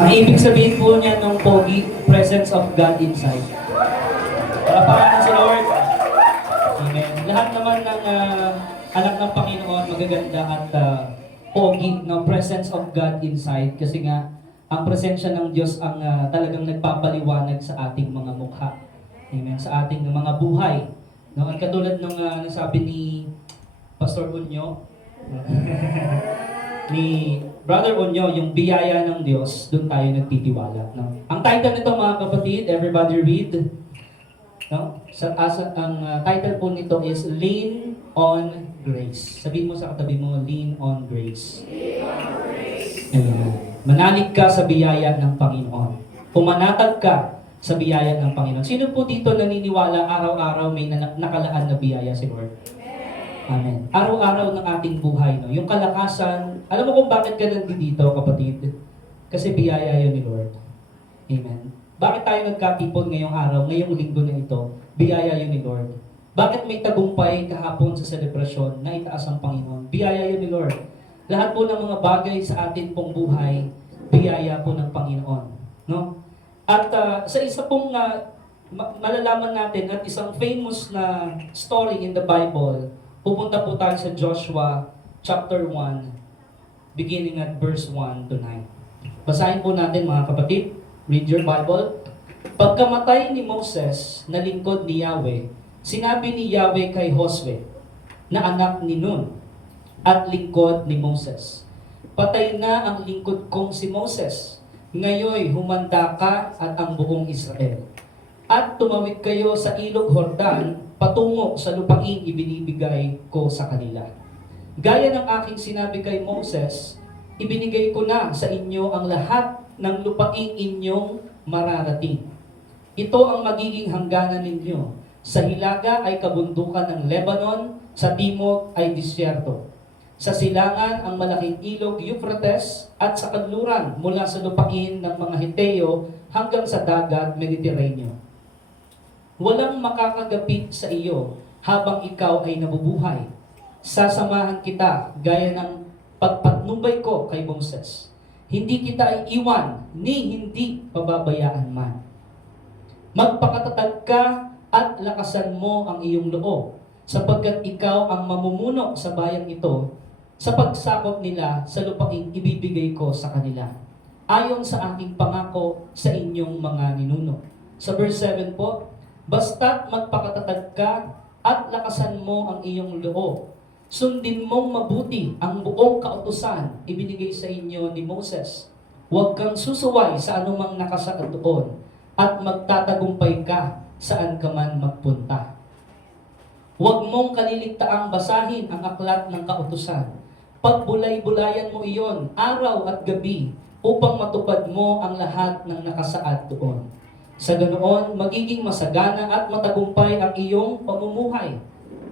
Ang ibig sabihin po niya ng pogi, presence of God inside. Palapakan sa Lord. Amen. Lahat naman ng anak ng Panginoon, magaganda at pogi, no? Presence of God inside. Kasi nga, ang presensya ng Diyos ang talagang nagpapaliwanag sa ating mga mukha. Amen. Sa ating mga buhay. No? At katulad ng nasabi ni Pastor Unyo, ni Brother Onyo, yung biyaya ng Diyos, doon tayo nagtitiwala. No? Ang title nito mga kapatid, everybody read. No? Ang title po nito is Lean on Grace. Sabihin mo sa katabi mo, Lean on Grace. Lean on Grace. Ayan. Manalig ka sa biyaya ng Panginoon. Pumanatag ka sa biyaya ng Panginoon. Sino po dito naniniwala araw-araw may nakalaan na biyaya si Lord? Amen. Araw-araw ng ating buhay, no? Yung kalakasan, alam mo kung bakit ka nandito, kapatid? Kasi biyaya yun ni Lord. Amen. Bakit tayo nagkatipon ngayong araw, ngayong linggo na ito? Biyaya yun ni Lord. Bakit may tagumpay kahapon sa selebrasyon na itaas ang Panginoon? Biyaya yun ni Lord. Lahat po ng mga bagay sa atin pong buhay, biyaya po ng Panginoon. No? At sa isa pong malalaman natin at isang famous na story in the Bible, pupunta po tayo sa Joshua chapter 1, beginning at verse 1 to 9. Basahin po natin mga kapatid. Read your Bible. Pagkamatay ni Moses na lingkod ni Yahweh, sinabi ni Yahweh kay Josue, na anak ni Nun, at lingkod ni Moses, patay na ang lingkod kong si Moses. Ngayoy humanda ka at ang buong Israel. At tumawid kayo sa ilog Jordan, patungo sa lupaing ibinibigay ko sa kanila. Gaya ng aking sinabi kay Moses, ibinigay ko na sa inyo ang lahat ng lupaing inyong mararating. Ito ang magiging hangganan ninyo. Sa hilaga ay kabundukan ng Lebanon, sa timog ay disyerto. Sa silangan ang malaking ilog Euphrates at sa kanluran mula sa lupain ng mga Hiteo hanggang sa dagat Mediterranean. Walang makakagapit sa iyo habang ikaw ay nabubuhay. Sasamahan kita gaya ng pagpatnubay ko kay Moses. Hindi kita iiwan ni hindi pababayaan man. Magpakatatag ka at lakasan mo ang iyong loob, sapagkat ikaw ang mamumuno sa bayang ito sa pagsakop nila sa lupaing ibibigay ko sa kanila, ayon sa aking pangako sa inyong mga ninuno. Sa verse 7 po, basta't magpakatatag ka at lakasan mo ang iyong loob. Sundin mong mabuti ang buong kautusan ibinigay sa inyo ni Moses. Huwag kang susuway sa anumang nakasaad doon at magtatagumpay ka saan ka man magpunta. Huwag mong kaliligtaang basahin ang aklat ng kautusan. Pagbulay-bulayan mo iyon araw at gabi upang matupad mo ang lahat ng nakasaad doon. Sa ganoon, magiging masagana at matagumpay ang iyong pamumuhay.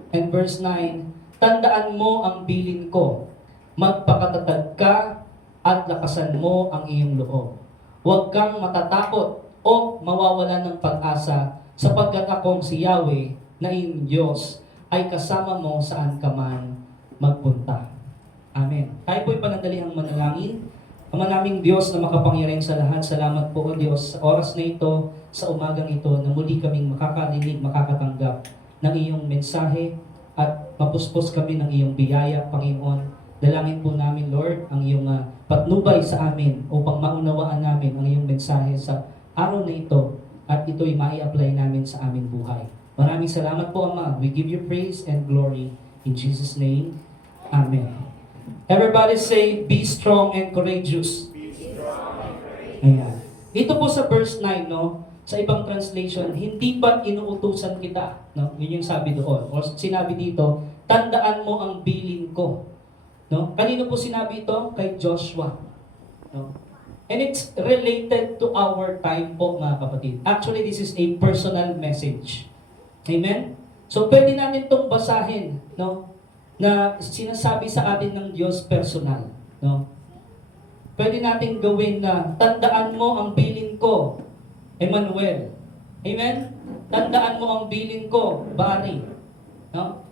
And verse 9, tandaan mo ang bilin ko. Magpakatatag ka at lakasan mo ang iyong loob. Huwag kang matatakot o mawawala ng pag-asa sapagkat akong si Yahweh na iyong Diyos ay kasama mo saan ka man magpunta. Amen. Tayo po'y panandalihang manalangin. Ama naming Diyos na makapangyarihan sa lahat, salamat po o Diyos sa oras na ito, sa umagang ito, na muli kaming makakarinig, makakatanggap ng iyong mensahe at mapuspos kami ng iyong biyaya, Panginoon. Dalangin po namin, Lord, ang iyong patnubay sa amin upang maunawaan namin ang iyong mensahe sa araw na ito at ito'y mai-apply namin sa aming buhay. Maraming salamat po, Ama. We give you praise and glory in Jesus' name. Amen. Everybody say, be strong and courageous. Be strong and courageous. Ayan. Dito po sa verse 9, no, sa ibang translation, hindi ba't inuutusan kita? No? Yun yung sabi doon. O sinabi dito, tandaan mo ang bilin ko. No? Kanino po sinabi ito? Kay Joshua. No? And it's related to our time po, mga kapatid. Actually, this is a personal message. Amen? So, pwede natin itong basahin, no? Na sinasabi sa atin ng Diyos personal. No? Pwede natin gawin na, tandaan mo ang bilin ko, Emmanuel. Amen? Tandaan mo ang bilin ko, Bari. No?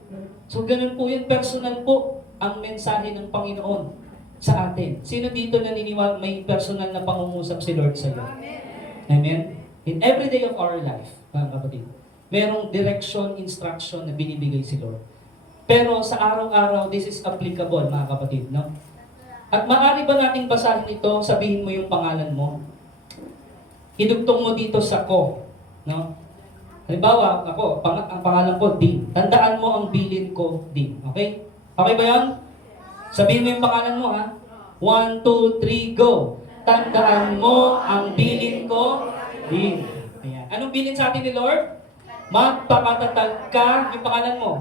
So, ganun po yun, personal po ang mensahe ng Panginoon. sa atin. Sino dito naniniwala may personal na pangungusap si Lord sa iyo? Amen? In every day of our life, mga kapatid, merong direction, instruction na binibigay si Lord. Pero sa araw-araw, this is applicable, mga kapatid, no? At maaari ba nating basahin ito, sabihin mo yung pangalan mo? Idugtong mo dito sa ko, no? Halimbawa, ako, ang pangalan ko, Dean. Tandaan mo ang bilin ko, Dean. Okay? Okay ba yan? Sabihin mo yung pangalan mo, ha? 1, 2, 3, go! Tandaan mo ang bilin ko, Dean. Ayan. Anong bilin sa atin ni Lord? Magpakatatag ka, yung pangalan mo.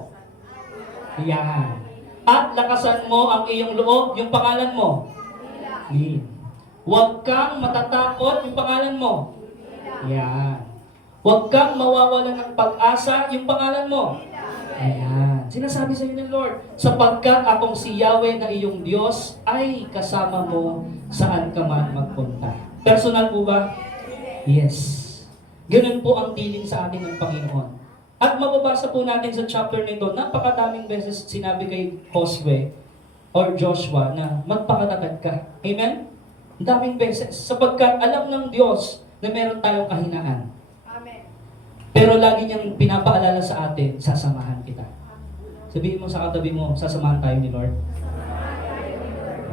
Ayan. At lakasan mo ang iyong loob, yung pangalan mo. Dean. Huwag kang matatakot, yung pangalan mo. Ayan. Huwag kang mawawalan ng pag-asa, yung pangalan mo. Ayan. Sinasabi sa iyo ng Lord, sapagkat akong si Yahweh na iyong Diyos ay kasama mo saan ka man magpunta. Personal po ba? Yes. Ganun po ang dealing sa atin ng Panginoon. At mababasa po natin sa chapter nito, napakadaming beses sinabi kay Josue or Joshua na magpakatatag ka. Amen? Ang daming beses. Sapagkat alam ng Diyos na meron tayong kahinaan. Pero lagi niyang pinapaalala sa atin, sasamahan kita. Sabihin mo sa katabi mo, sasamahan tayo ni Lord.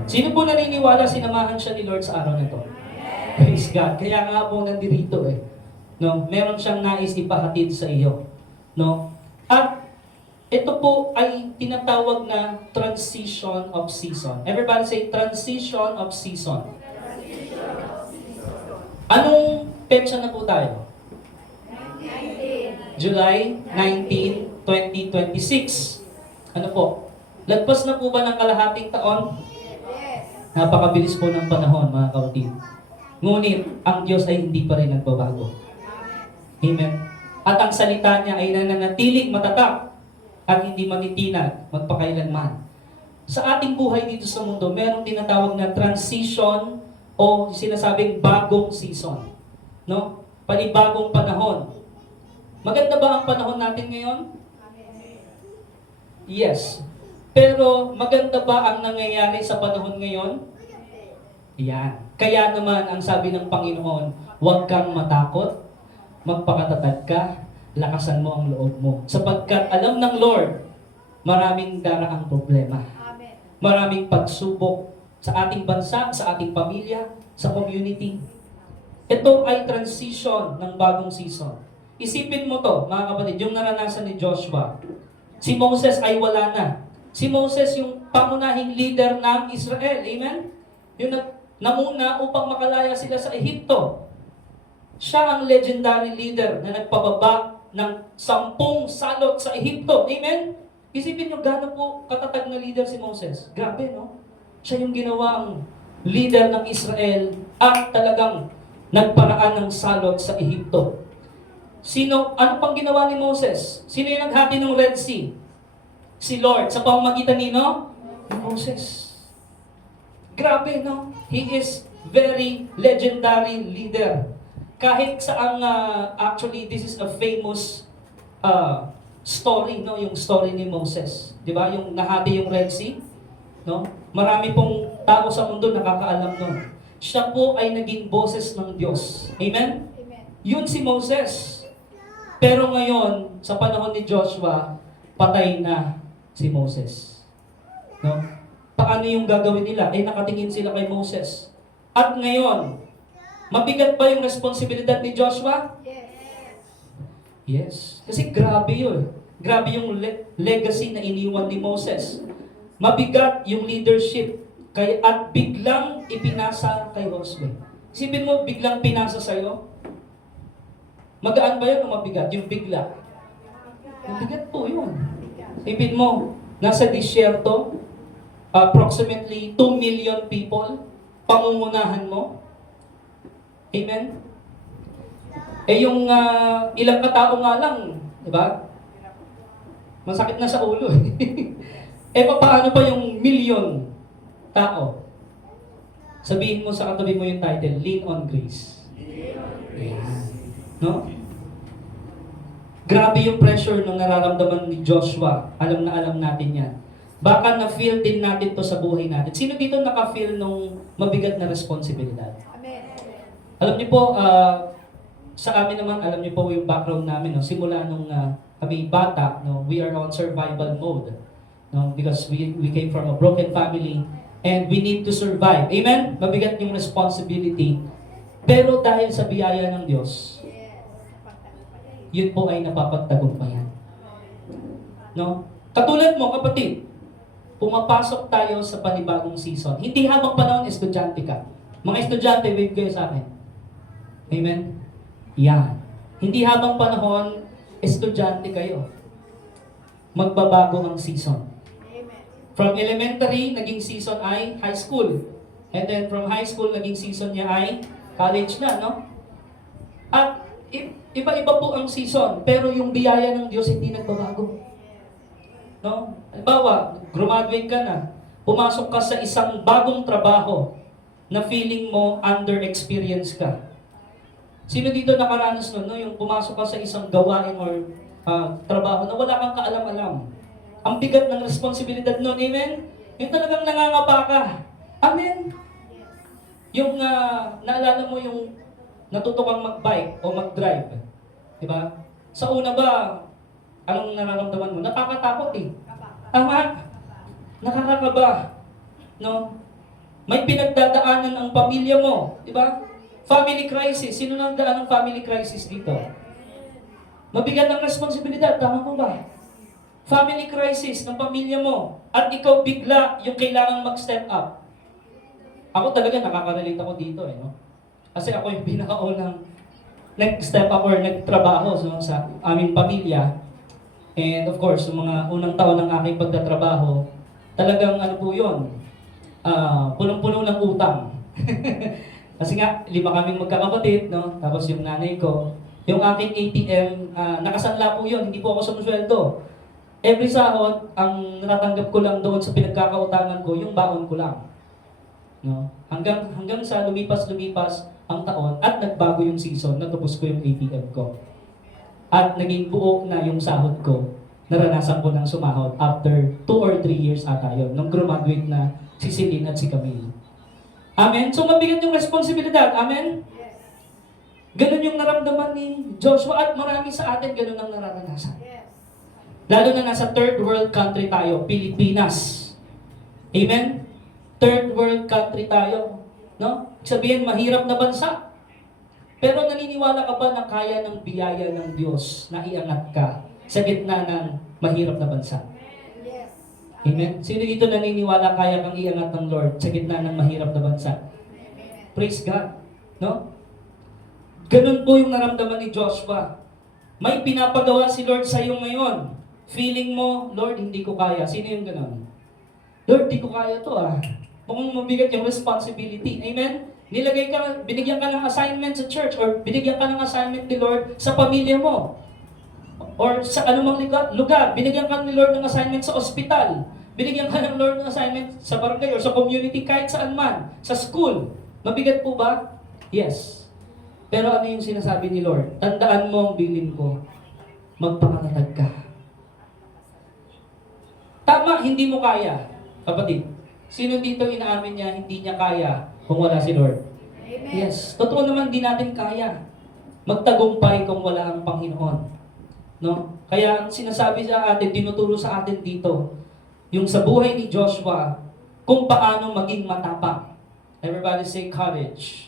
Sino po naniniwala sinamahan siya ni Lord sa araw na ito? Praise God. Kaya nga po nandirito eh. No, meron siyang nais ipahatid sa iyo. No? At ito po ay tinatawag na transition of season. Everybody say transition of season. Anong petsa na po tayo? July 19, 2026. Ano po? Lagpas na po ba ng kalahating taon? Napakabilis po ng panahon, mga kapatid. Ngunit, ang Diyos ay hindi pa rin nagbabago. Amen. At ang salita niya ay nananatiling matatag at hindi matitinag magpakailanman. Sa ating buhay dito sa mundo, merong tinatawag na transition o sinasabing bagong season. No? Panibagong panahon. Maganda ba ang panahon natin ngayon? Yes. Pero maganda ba ang nangyayari sa panahon ngayon? Yan. Kaya naman ang sabi ng Panginoon, huwag kang matakot, magpakatatag ka, lakasan mo ang loob mo. Sapagkat alam ng Lord, maraming daraang problema. Maraming pagsubok sa ating bansa, sa ating pamilya, sa community. Ito ay transition ng bagong season. Isipin mo to, mga kapatid, yung naranasan ni Joshua. Si Moses ay wala na. Si Moses yung pangunahing leader ng Israel. Amen? Yung namuna upang makalaya sila sa Ehipto. Siya ang legendary leader na nagpababa ng 10 salot sa Ehipto. Amen? Isipin nyo, gano'n po katatag na leader si Moses. Grabe, no? Siya yung ginawang leader ng Israel at talagang nagparaan ng salot sa Ehipto. Ano pang ginawa ni Moses? Sino yung naghati ng Red Sea? Si Lord. Sa pamamagitan nino? Ni Moses. Grabe, no? He is very legendary leader. Kahit saang, actually, this is a famous story, no? Yung story ni Moses. Di ba? Yung nahati yung Red Sea. No? Marami pong tao sa mundo nakakaalam nun. Siya po ay naging boses ng Diyos. Amen? Yun si Moses. Pero ngayon, sa panahon ni Joshua, patay na si Moses. No? Paano yung gagawin nila? Nakatingin sila kay Moses. At ngayon, mabigat ba yung responsibilidad ni Joshua? Yes. Kasi grabe yun. Grabe yung legacy na iniwan ni Moses. Mabigat yung leadership. At biglang ipinasa kay Josue. Isipin mo, biglang pinasa sa'yo. Magaan ba yun o mabigat? Yung bigla. Mabigat po yun. Isipin mo, nasa disyerto, approximately 2 million people, pangungunahan mo. Amen? Yung ilang katao nga lang, di ba? Masakit na sa ulo. Paano pa yung million tao? Sabihin mo sa katabi mo yung title, Lean on Grace. Ayan. No? Grabe yung pressure nung nararamdaman ni Joshua. Alam na alam natin yan. Baka na-feel din natin to sa buhay natin. Sino dito naka-feel nung mabigat na responsibilidad? Amen. Alam niyo po, sa amin naman, alam niyo po yung background namin. No? Simula nung kami bata, no? We are on survival mode. No? Because we came from a broken family and we need to survive. Amen? Mabigat yung responsibility. Pero dahil sa biyaya ng Diyos, Yes. Napagtagumpayan. yun po ay napapagtagumpayan. No? Katulad mo, kapatid, pumapasok tayo sa panibagong season. Hindi habang panahon, estudyante ka. Mga estudyante, wave kayo sa akin. Amen? Yan. Hindi habang panahon, estudyante kayo. Magbabago ang season. Amen. From elementary, naging season ay high school. And then from high school, naging season niya ay college na, no? At iba-iba po ang season, pero yung biyaya ng Diyos hindi nagbabago. No? Halimbawa, graduate ka na, pumasok ka sa isang bagong trabaho na feeling mo under-experience ka. Sino dito nakaranas nun, no? Yung pumasok ka sa isang gawain or trabaho na wala kang kaalam-alam. Ang bigat ng responsibilidad nun, amen? Yung talagang nangangapa ka. Amen? Yung naalala mo yung natuto kang mag-bike o mag-drive. Diba? Sa una ba, anong nararamdaman mo? Nakakatakot eh. Tama? Nakakakaba. No? May pinagdadaanan ang pamilya mo. Diba? Family crisis. Sino nang daan ng family crisis dito? Mabigat ang responsibilidad. Tama mo ba? Family crisis ng pamilya mo. At ikaw bigla yung kailangan mag-step up. Ako talaga nakaka-relate ako dito eh. No? Kasi ako yung pinakaunang nag-step up or nagtrabaho sa aming pamilya. And of course, yung mga unang taon ng aking pagtatrabaho, talagang ano po yun, punong-puno ng utang. Kasi nga, 5 kaming magkakapatid, no? Tapos yung nanay ko, yung aking ATM, nakasanla po yun, hindi po ako sumusweldo. Every sahod, ang natatanggap ko lang doon sa pinagkakautangan ko, yung baon ko lang. No? Hanggang sa lumipas ang taon at nagbago yung season, natubos ko yung ATM ko. At naging buo na yung sahod ko. Naranasan ko ng sumahod after 2 or 3 years ata yun, nung graduate na si Celine at si Camille. Amen? So mabigat yung responsibilidad. Amen? Yes. Ganun yung naramdaman ni Joshua at marami sa atin ganun ang nararanasan. Yes. Lalo na nasa third world country tayo, Pilipinas. Amen? Third world country tayo. No? Sabihin, mahirap na bansa. Pero naniniwala ka ba na kaya ng biyaya ng Diyos na iangat ka sa gitna ng mahirap na bansa? Yes. Amen? Sino dito naniniwala kaya kang iangat ng Lord sa gitna ng mahirap na bansa? Amen. Praise God. No? Ganun po yung naramdaman ni Joshua. May pinapagawa si Lord sa iyo ngayon. Feeling mo, Lord, hindi ko kaya. Sino yung ganun? Lord, di ko kaya to ah. Mukhang mabigat yung responsibility. Amen? Binigyan ka ng assignment sa church or binigyan ka ng assignment ni Lord sa pamilya mo. Or sa anumang lugar. Binigyan ka ni Lord ng assignment sa ospital. Binigyan ka ng Lord ng assignment sa barangay or sa community, kahit saan man. Sa school. Mabigat po ba? Yes. Pero ano yung sinasabi ni Lord? Tandaan mo ang bilin ko. Magpakatatag ka. Tama, hindi mo kaya. Kapatid, sino dito inaamin niya hindi niya kaya kung wala si Lord? Amen. Yes. Totoo naman, di natin kaya magtagumpay kung wala ang Panginoon. No? Kaya ang sinasabi sa atin, tinuturo sa atin dito, yung sa buhay ni Joshua, kung paano maging matapang. Everybody say courage.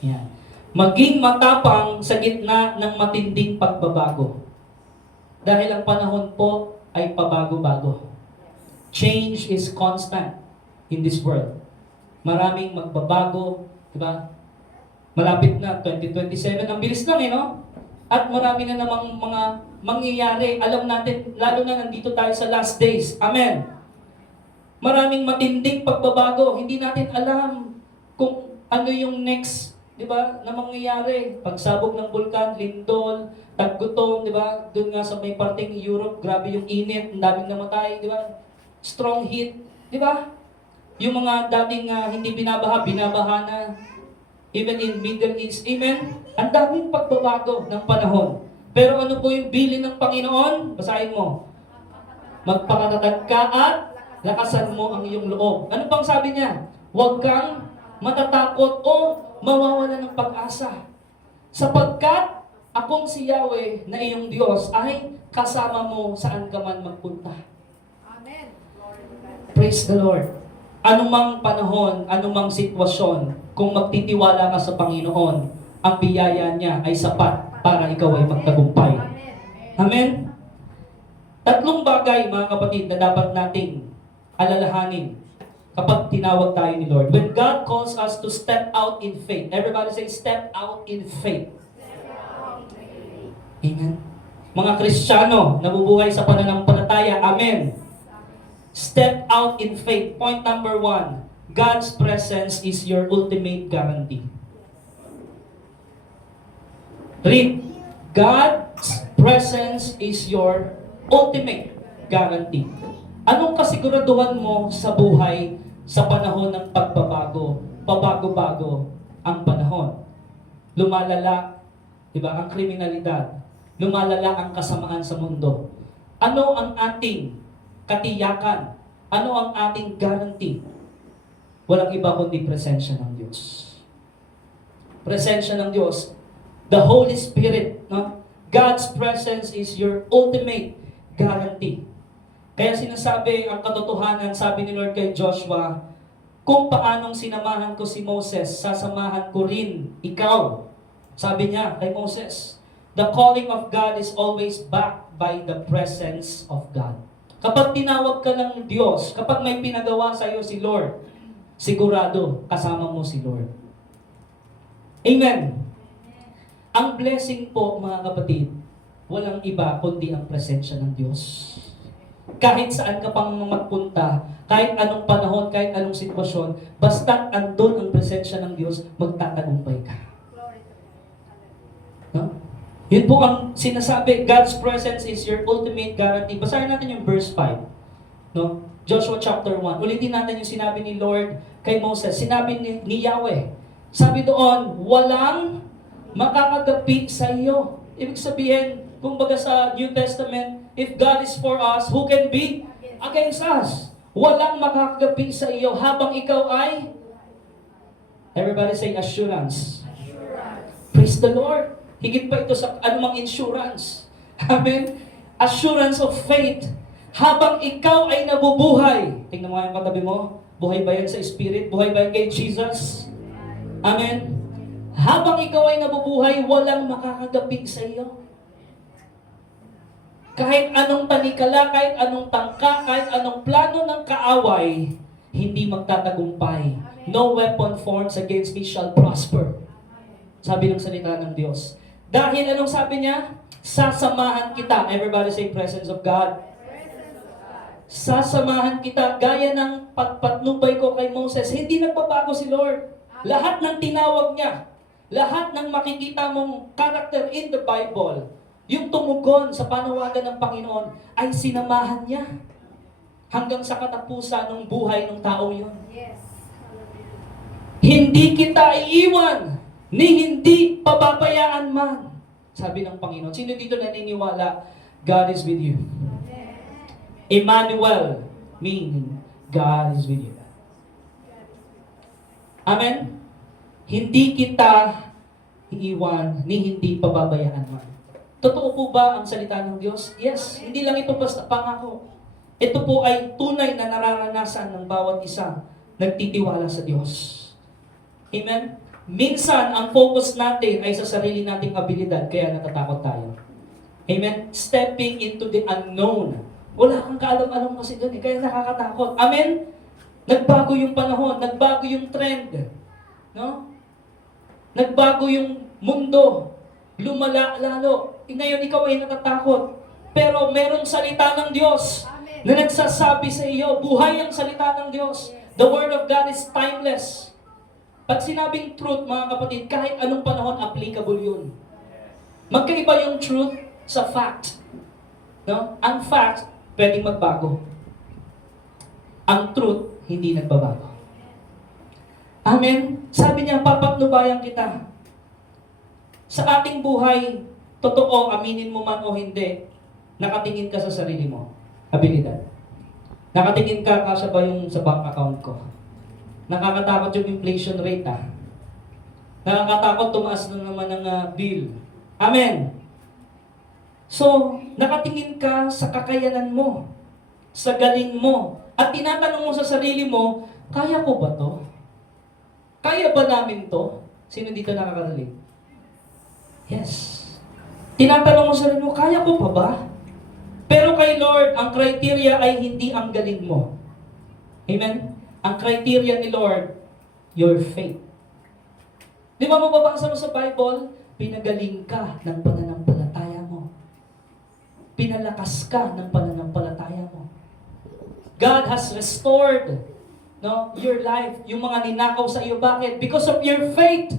Yan. Maging matapang sa gitna ng matinding pagbabago. Dahil ang panahon po ay pabago-bago. Change is constant in this world. Maraming magbabago, di ba? Malapit na 2027, ang bilis lang eh, no? At marami na namang mga mangyayari. Alam natin, lalo na nandito tayo sa last days. Amen. Maraming matinding pagbabago. Hindi natin alam kung ano yung next, di ba, na mangyayari. Pagsabog ng bulkan, lindol, taggutom, di ba? Doon nga sa may parting Europe, grabe yung init, ang daming namatay, di ba? Strong heat, di ba? Yung mga dating hindi binabaha, binabaha na. Even in Middle East, amen? Ang daming pagbabago ng panahon. Pero ano po yung bilin ng Panginoon? Basahin mo. Magpakatatag ka at Lakasan mo ang iyong loob. Ano pang sabi niya? Huwag kang matatakot o mawawala ng pag-asa. Sapagkat akong si Yahweh na iyong Diyos ay kasama mo saan ka man magpunta. Amen. Glory to God. Praise the Lord. Anumang panahon, anumang sitwasyon, kung magtitiwala ka sa Panginoon, ang biyaya niya ay sapat para ikaw ay magtagumpay. Amen. Amen? Tatlong bagay, mga kapatid, na dapat nating alalahanin kapag tinawag tayo ni Lord. When God calls us to step out in faith. Everybody say, step out in faith. Amen? Mga Kristiyano, nabubuhay sa pananampalataya. Amen. Step out in faith. Point number 1. God's presence is your ultimate guarantee. Read. God's presence is your ultimate guarantee. Anong kasiguraduhan mo sa buhay sa panahon ng pagbabago? Pabago-bago ang panahon. Lumalala, di ba, ang kriminalidad. Lumalala ang kasamaan sa mundo. Ano ang ating katiyakan? Ano ang ating guarantee? Walang iba kundi presensya ng Diyos. Presensya ng Diyos. The Holy Spirit, no? God's presence is your ultimate guarantee. Kaya sinasabi ang katotohanan, sabi ni Lord kay Joshua, kung paanong sinamahan ko si Moses, sasamahan ko rin ikaw. Sabi niya kay Moses, the calling of God is always backed by the presence of God. Kapag tinawag ka ng Diyos, kapag may pinagawa sa iyo si Lord, sigurado kasama mo si Lord. Amen. Ang blessing po, mga kapatid, walang iba kundi ang presensya ng Diyos. Kahit saan ka pang magpunta, kahit anong panahon, kahit anong sitwasyon, basta andun ang presensya ng Diyos, magtatagumpay ka. Glory to God. No? Yun po ang sinasabi, God's presence is your ultimate guarantee. Basahin natin yung verse 5. No? Joshua chapter 1. Ulitin natin yung sinabi ni Lord kay Moses. Sinabi ni Yahweh. Sabi doon, walang makakagapi sa iyo. Ibig sabihin, kumbaga sa New Testament, if God is for us, who can be against us? Walang makakagapi sa iyo habang ikaw ay, everybody say assurance. Praise the Lord. Higit pa ito sa anumang insurance. Amen? Assurance of faith. Habang ikaw ay nabubuhay. Tingnan mo nga yung katabi mo. Buhay ba yan sa Spirit? Buhay ba yan kay Jesus? Amen? Habang ikaw ay nabubuhay, walang makakagapi sa iyo. Kahit anong tanikala, kahit anong tangka, kahit anong plano ng kaaway, hindi magtatagumpay. No weapon formed against me shall prosper. Sabi ng salita ng Diyos. Dahil anong sabi niya? Sasamahan kita. Everybody say presence of God. Sasamahan kita. Gaya ng patnubay ko kay Moses. Hindi nagbabago si Lord. Lahat ng tinawag niya, lahat ng makikita mong character in the Bible, yung tumugon sa panawagan ng Panginoon, ay sinamahan niya. Hanggang sa katapusan ng buhay ng taong yun. Yes. Hindi kita iiwan, ni hindi pababayaan man. Sabi ng Panginoon. Sino dito naniniwala, God is with you? Emmanuel, meaning God is with you. Amen? Hindi kita iiwan, ni hindi pababayaan man. Totoo po ba ang salita ng Diyos? Yes. Hindi lang ito basta pangako. Ito po ay tunay na nararanasan ng bawat isa nagtitiwala sa Diyos. Amen? Minsan, ang focus natin ay sa sarili nating abilidad, kaya natatakot tayo. Amen? Stepping into the unknown. Wala kang kaalam-alam kasi doon, kaya nakakatakot. Amen? Nagbago yung panahon, nagbago yung trend. No? Nagbago yung mundo. Lumala lalo. Ngayon ikaw ay natatakot. Pero merong salita ng Diyos na nagsasabi sa iyo, buhay ang salita ng Diyos. The Word of God is timeless. Pag sinabing truth, mga kapatid, kahit anong panahon, applicable yun. Magkaiba yung truth sa fact. No? Ang fact, pwedeng magbago. Ang truth, hindi nagbabago. Amen? Sabi niya, papatnubayan kita. Sa ating buhay, totoo, aminin mo man o hindi, nakatingin ka sa sarili mo. Abilidad. Nakatingin ka, kasya ba yung sa bank account ko? Nakakatakot yung inflation rate Nakakatakot, tumaas na naman ang bill. Amen. So, nakatingin ka sa kakayanan mo, sa galing mo, at tinatanong mo sa sarili mo, kaya ko ba to? Kaya ba namin to? Sino dito nakaka-relate? Yes. Tinatanong mo sa sarili mo, kaya ko pa ba? Pero kay Lord, ang criteria ay hindi ang galing mo. Amen? Ang criteria ni Lord, your faith. Di ba mababasa mo sa Bible, pinagaling ka ng pananampalataya mo. Pinalakas ka ng pananampalataya mo. God has restored your life, yung mga ninakaw sa iyo. Bakit? Because of your faith.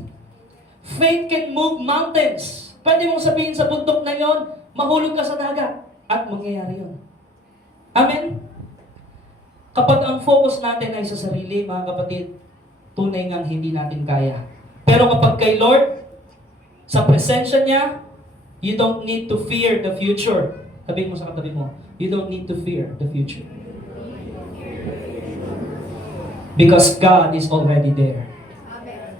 Faith can move mountains. Pwede mong sabihin sa bundok na yon, mahulog ka sa dagat. At mangyayari yun. Amen? Kapag ang focus natin ay sa sarili, mga kapatid, tunay ngang hindi natin kaya. Pero kapag kay Lord, sa presensya niya, you don't need to fear the future. Sabihin mo sa katabi mo, you don't need to fear the future. Because God is already there. Amen.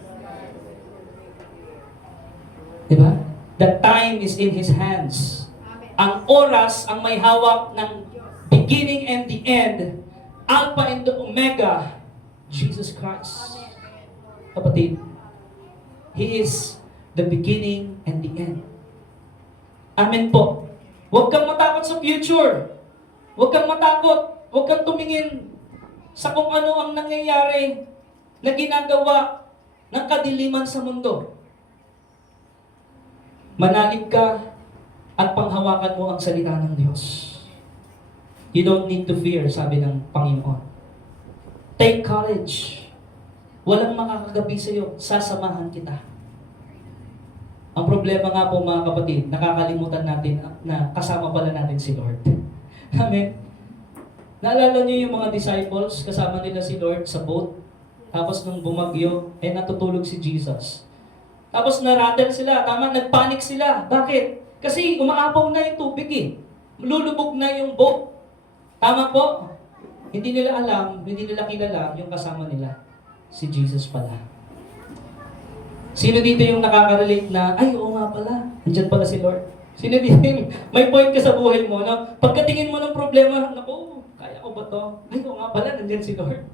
Diba? The time is in His hands. Amen. Ang oras ang may hawak ng beginning and the end, Alpha and the Omega, Jesus Christ. Kapatid, He is the beginning and the end. Amen po. Huwag kang matakot sa future. Huwag kang matakot. Huwag kang tumingin sa kung ano ang nangyayari na ginagawa ng kadiliman sa mundo. Manalig ka at panghawakan mo ang salita ng Diyos. You don't need to fear, sabi ng Panginoon. Take courage. Walang makakagabi sa iyo, sasamahan kita. Ang problema nga po mga kapatid, nakakalimutan natin na kasama pala natin si Lord. Amen. Naalala niyo yung mga disciples, kasama nila si Lord sa boat. Tapos nung bumagyo, natutulog si Jesus. Tapos narattle sila, nagpanic sila. Bakit? Kasi umaapaw na yung tubig Lulubog na yung boat. Tama po? Hindi nila alam, hindi nila kilala yung kasama nila. Si Jesus pala. Sino dito yung nakaka-relate na, ay, oo nga pala, andyan pala si Lord. Sino dito yung may point ka sa buhay mo, no? Pagkatingin mo ng problema, naku, kaya ko ba to? Ay, oo nga pala, nandyan si Lord.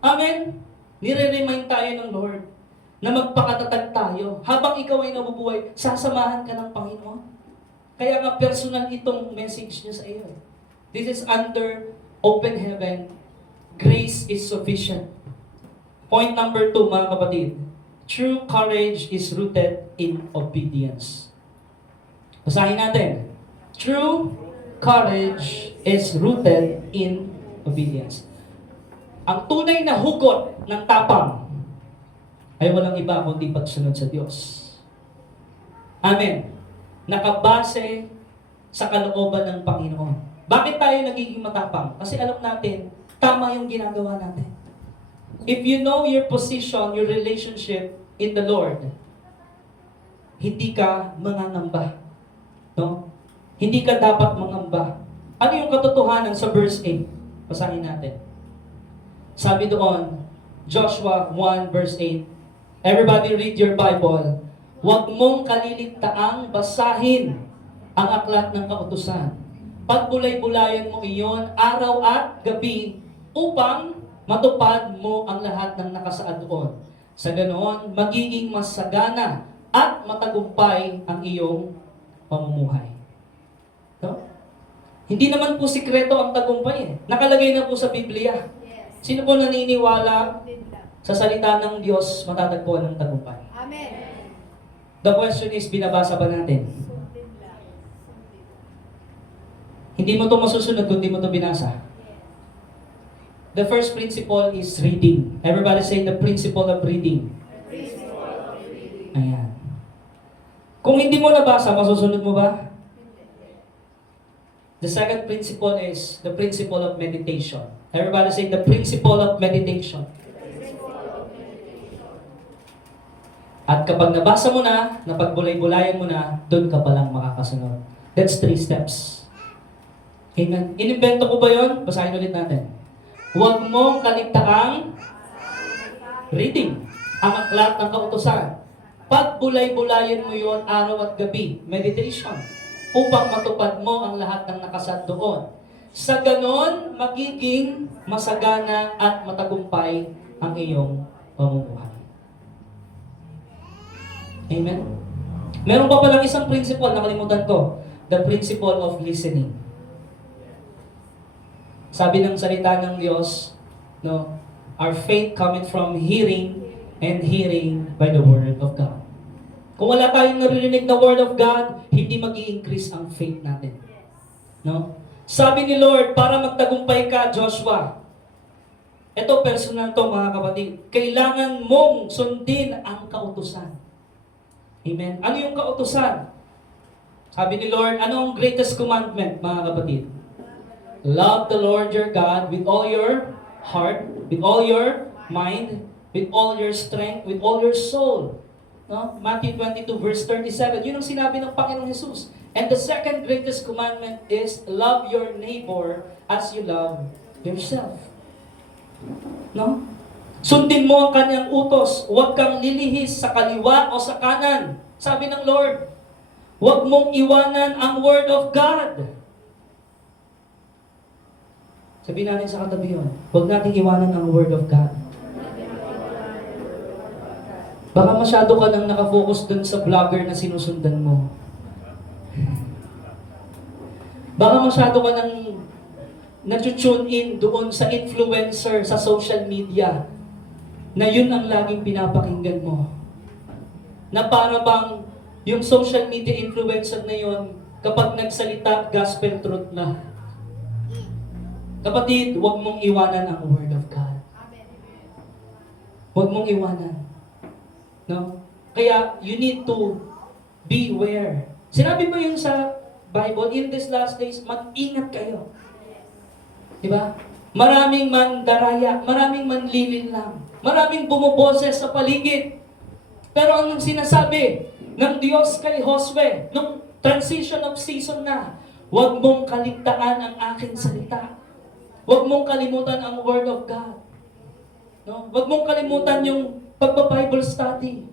Amen? Nire-remind tayo ng Lord na magpakatatag tayo. Habang ikaw ay nabubuhay, sasamahan ka ng Panginoon. Kaya nga personal itong message niya sa iyo. This is under open heaven. Grace is sufficient. Point number 2, mga kapatid. True courage is rooted in obedience. Basahin natin. True courage is rooted in obedience. Ang tunay na hugot ng tapang ay walang iba kundi pagsunod sa Diyos. Amen. Nakabase sa kalooban ng Panginoon. Bakit tayo nagiging matapang? Kasi alam natin, tama yung ginagawa natin. If you know your position, your relationship in the Lord, hindi ka mangangamba. No? Hindi ka dapat mangamba. Ano yung katotohanan sa verse 8? Basahin natin. Sabi doon, Joshua 1 verse 8. Everybody read your Bible. Huwag mong kaliligtaang basahin ang aklat ng kautusan. Pagbulay-bulayan mo iyon araw at gabi upang matupad mo ang lahat ng nakasaad doon. Sa ganoon, magiging masagana at matagumpay ang iyong pamumuhay. No? Hindi naman po sikreto ang tagumpay Nakalagay na po sa Biblia. Yes. Sino po naniniwala Sundin lang. sa salita ng Diyos matatagpuan ng tagumpay? Amen. The question is, binabasa ba natin? Sundin lang. Sundin. Hindi mo to masusunod kung hindi mo to binasa. Yes. The first principle is reading. Everybody say the principle of reading. Principle of reading. Ayan. Kung hindi mo nabasa, masusunod mo ba? The second principle is the principle of meditation. Everybody say the principle of meditation. At kapag nabasa mo na, napagbulay-bulayan mo na, doon ka palang makakasunod. That's 3 steps. Amen. Inimbento ko ba yon? Basahin ulit natin. Huwag mong kaligtaang reading ang aklat ng kautusan. Pagbulay-bulayan mo yon araw at gabi, meditation, upang matupad mo ang lahat ng nakasad doon. Sa ganon, magiging masagana at matagumpay ang iyong pamumuhay. Amen? Meron pa palang isang principle, nakalimutan ko. The principle of listening. Sabi ng salita ng Diyos, no, our faith cometh from hearing and hearing by the Word of God. Kung wala tayong naririnig na Word of God, hindi mag-i-increase ang faith natin. No? Sabi ni Lord, para magtagumpay ka, Joshua, ito personal to mga kapatid, kailangan mong sundin ang kautusan. Amen? Ano yung kautusan? Sabi ni Lord, ano ang greatest commandment, mga kapatid? Love the Lord your God with all your heart, with all your mind, with all your strength, with all your soul. No? Matthew 22 verse 37, yun ang sinabi ng Panginoong Jesus. And the second greatest commandment is love your neighbor as you love yourself. No? Sundin mo ang kanyang utos. Huwag kang lilihis sa kaliwa o sa kanan. Sabi ng Lord, huwag mong iwanan ang Word of God. Sabihin natin sa katabi yun, huwag nating iwanan ang Word of God. Baka masyado ka nang nakafocus dun sa vlogger na sinusundan mo. Baka masyado ka nang nag-tune in doon sa influencer sa social media na yun ang laging pinapakinggan mo. Na para bang yung social media influencer na yun, kapag nagsalita, gospel truth na. Kapatid, huwag mong iwanan ang Word of God. Huwag mong iwanan. No? Kaya, you need to beware. Sinabi mo yun sa Bible, in these last days, mag-ingat kayo. Diba? Maraming mandaraya, maraming manlilinlang, maraming bumuboses sa paligid. Pero ang sinasabi ng Diyos kay Josue, nung transition of season na, huwag mong kaligtaan ang aking salita. Huwag mong kalimutan ang Word of God. No? Huwag mong kalimutan yung pagpa-Bible study.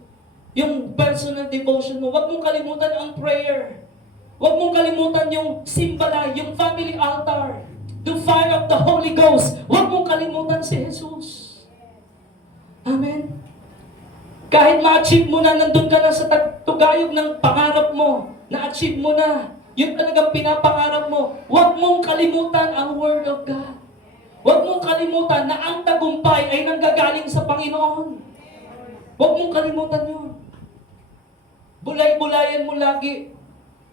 Yung personal devotion mo. Huwag mong kalimutan ang prayer. Huwag mong kalimutan yung simbala, yung family altar. The fire of the Holy Ghost. Huwag mong kalimutan si Jesus. Amen? Kahit ma-achieve mo na, nandun ka na sa tugayog ng pangarap mo, na-achieve mo na, yun talagang pinapangarap mo, huwag mong kalimutan ang Word of God. Huwag mong kalimutan na ang tagumpay ay nanggagaling sa Panginoon. Huwag mong kalimutan yun. Bulay-bulayan mo lagi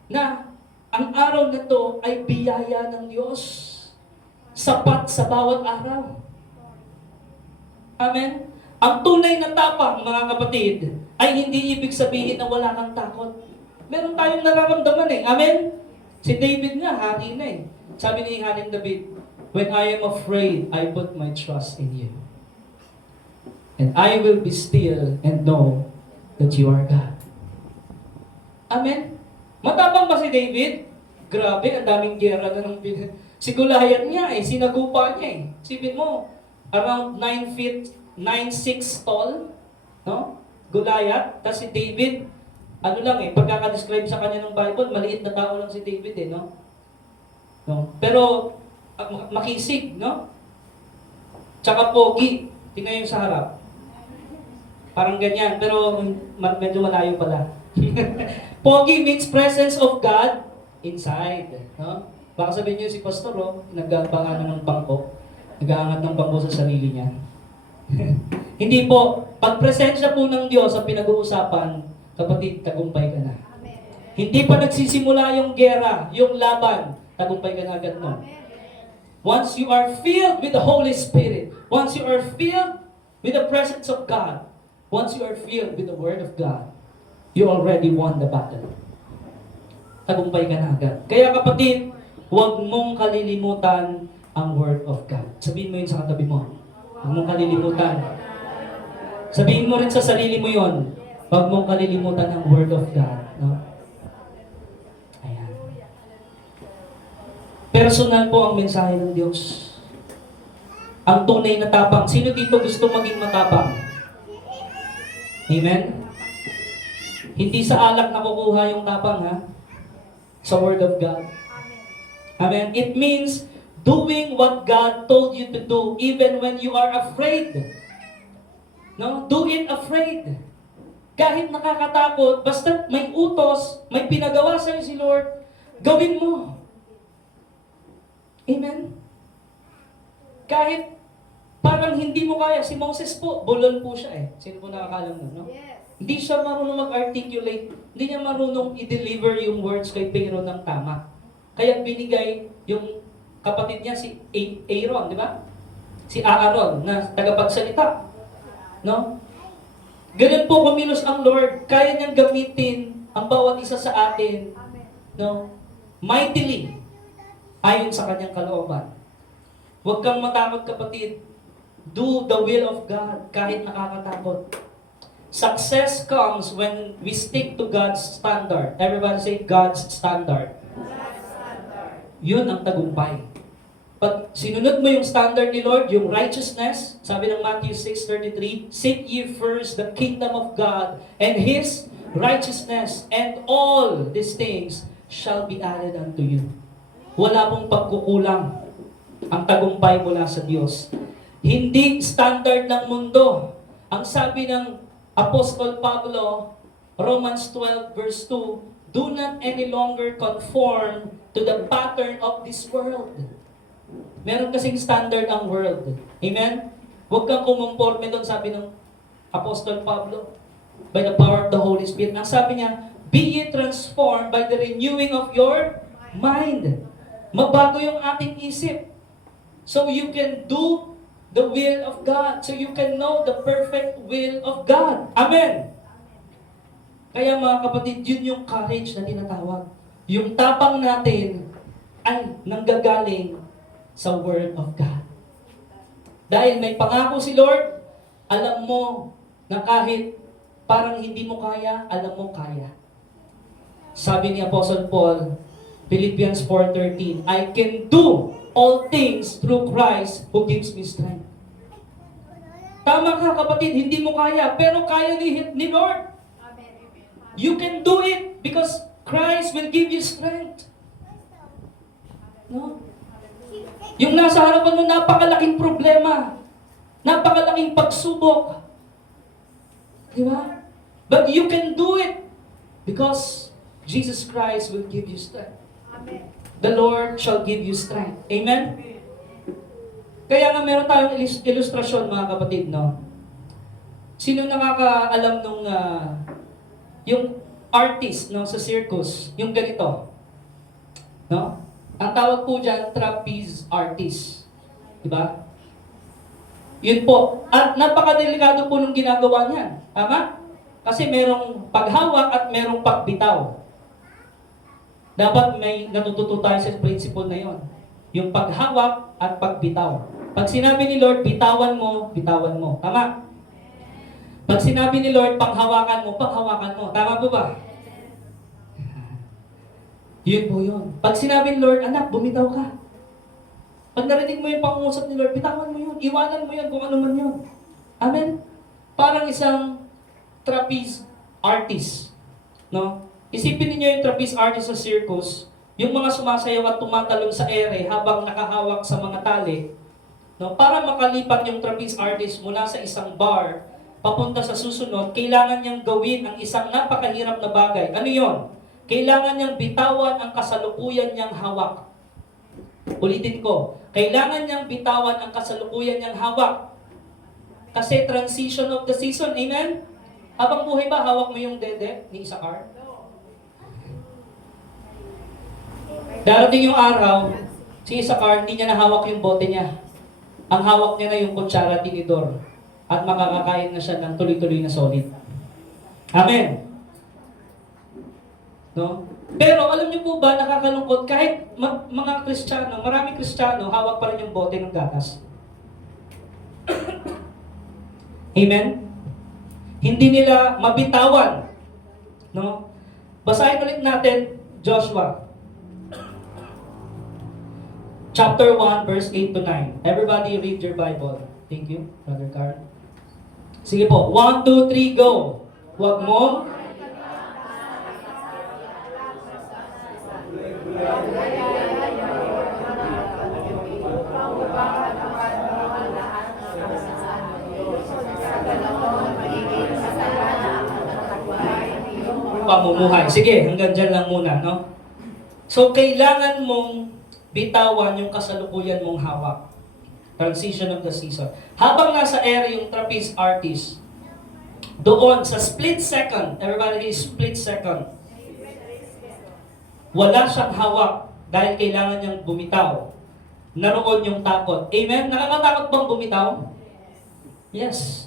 na ang araw na to ay biyaya ng Diyos. Sapat sa bawat araw. Amen? Ang tunay na tapang, mga kapatid, ay hindi ibig sabihin na wala kang takot. Meron tayong nararamdaman eh. Amen? Si David nga, hari na eh. Sabi ni Haring David, when I am afraid, I put my trust in you. And I will be still and know that you are God. Amen? Matapang ba si David? Grabe, ang daming gera na ng si Goliath niya eh, sinagupa niya eh. Sipin mo, around 9 feet, 9'6" tall, no? Goliath, tapos si David, ano lang eh, pagkaka-describe sa kanya ng Bible, maliit na tao lang si David eh, no? No? Pero, makisig, no? Tsaka pogi, tingnan yung sa harap. Parang ganyan, pero medyo malayo pala. Pogi means presence of God inside, no? Baka sabihin niyo si Pastor, oh, nag-aangano ng bangko, nag-aangat ng bangko sa sarili niya. Hindi po, pag presensya po ng Diyos ang pinag-uusapan, kapatid, tagumpay ka na. Hindi pa nagsisimula yung gera, yung laban, tagumpay ka na agad mo. Once you are filled with the Holy Spirit, once you are filled with the presence of God, once you are filled with the Word of God, you already won the battle. Tagumpay ka na agad. Kaya kapatid, huwag mong kalilimutan ang Word of God. Sabihin mo yun sa katabi mo. Huwag mong kalilimutan. Sabihin mo rin sa sarili mo yun. Huwag mong kalilimutan ang Word of God. No? Ayan. Personal po ang mensahe ng Diyos. Ang tunay na tapang. Sino dito gusto maging matapang? Amen? Hindi sa alak nakukuha yung tapang, ha? Sa Word of God. Amen? It means doing what God told you to do even when you are afraid. No? Do it afraid. Kahit nakakatakot, basta may utos, may pinagawa sa'yo si Lord, gawin mo. Amen? Kahit parang hindi mo kaya, si Moses po, bulol po siya eh. Sino po nakakalam nun, no? Yes. Hindi siya marunong mag-articulate, hindi niya marunong i-deliver yung words kay Pharaoh ng tama. Kaya binigay yung kapatid niya, si Aaron, di ba? Si Aaron, na tagapagsalita. No? Ganun po kumilos ang Lord. Kaya niyang gamitin ang bawat isa sa atin, Amen. no? Mightily, ayon sa kanyang kalooban. Huwag kang matakot, kapatid. Do the will of God kahit nakakatakot. Success comes when we stick to God's standard. Everybody say, God's standard. Yun ang tagumpay. Pag sinunod mo yung standard ni Lord, yung righteousness, sabi ng Matthew 6:33, seek ye first the kingdom of God and His righteousness, and all these things shall be added unto you. Wala pong pagkukulang ang tagumpay mula sa Diyos. Hindi standard ng mundo. Ang sabi ng Apostol Pablo, Romans 12 verse 2, do not any longer conform to the pattern of this world. Meron kasing standard ang world. Amen? Huwag kang kumumporme doon, sabi ng Apostol Pablo, by the power of the Holy Spirit. Ang sabi niya, be ye transformed by the renewing of your mind. Mabago yung ating isip. So you can do the will of God. So you can know the perfect will of God. Amen? Kaya mga kapatid, yun yung courage na tinatawag. Yung tapang natin ay nanggagaling sa Word of God. Dahil may pangako si Lord, alam mo na kahit parang hindi mo kaya, alam mo kaya. Sabi ni Apostle Paul, Philippians 4:13, I can do all things through Christ who gives me strength. Tama ka, kapatid, hindi mo kaya, pero kaya ni Lord. Amen. You can do it because Christ will give you strength. No? Yung nasa harapan mo, napakalaking problema. Napakalaking pagsubok. Di ba? But you can do it because Jesus Christ will give you strength. Amen. The Lord shall give you strength. Amen? Kaya nga meron tayong ilustrasyon, mga kapatid, no? Sino nakakaalam nung yung artist, no, sa circus, yung ganito? No? Ang tawag po dyan, trapeze artist. Diba? Yun po. At napakadelikado po nung ginagawa niyan. Tama? Kasi merong paghawak at merong pagbitaw. Dapat may natututo tayo sa principle na yon. Yung paghawak at pagbitaw. Pag sinabi ni Lord, bitawan mo, bitawan mo. Tama? Pag sinabi ni Lord, panghawakan mo, panghawakan mo. Tama po ba? Yun po yun. Pag sinabi ni Lord, anak, bumitaw ka. Pag narinig mo yung pangungusap ni Lord, bitawan mo yun. Iwanan mo yun kung ano man yun. Amen? Parang isang trapeze artist. No? Isipin niyo yung trapeze artist sa circus, yung mga sumasayaw at tumatalon sa ere habang nakahawak sa mga tali, no? Para makalipat yung trapeze artist mula sa isang bar papunta sa susunod, kailangan niyang gawin ang isang napakahirap na bagay. Ano yon? Kailangan niyang bitawan ang kasalukuyan niyang hawak. Ulitin ko, kailangan niyang bitawan ang kasalukuyan niyang hawak. Kasi transition of the season, amen? Habang buhay ba, hawak mo yung dede ni Isakar? Darating yung araw, si Isakar, hindi niya nahawak yung bote niya. Ang hawak niya na yung kutsara, tinidor. At makakakain na siya ng tuloy-tuloy na solid. Amen. No? Pero alam niyo po ba, nakakalungkot, kahit mga Kristiyano, maraming Kristiyano, hawak pa rin yung bote ng gatas. Amen? Hindi nila mabitawan. No? Basahin ulit natin, Joshua. chapter 1, verse 8 to 9. Everybody read your Bible. Thank you, Brother Carl. Sige po, 1, 2, 3, go! Huwag mo pamumuhay. Sige, hanggang dyan lang muna, no? So, kailangan mong bitawan yung kasalukuyan mong hawak. Transition of the season. Habang nasa area yung trapeze artist, doon sa split second, everybody is split second, wala siyang hawak dahil kailangan niyang bumitaw. Naroon yung takot. Amen? Nakakatakot bang bumitaw? Yes.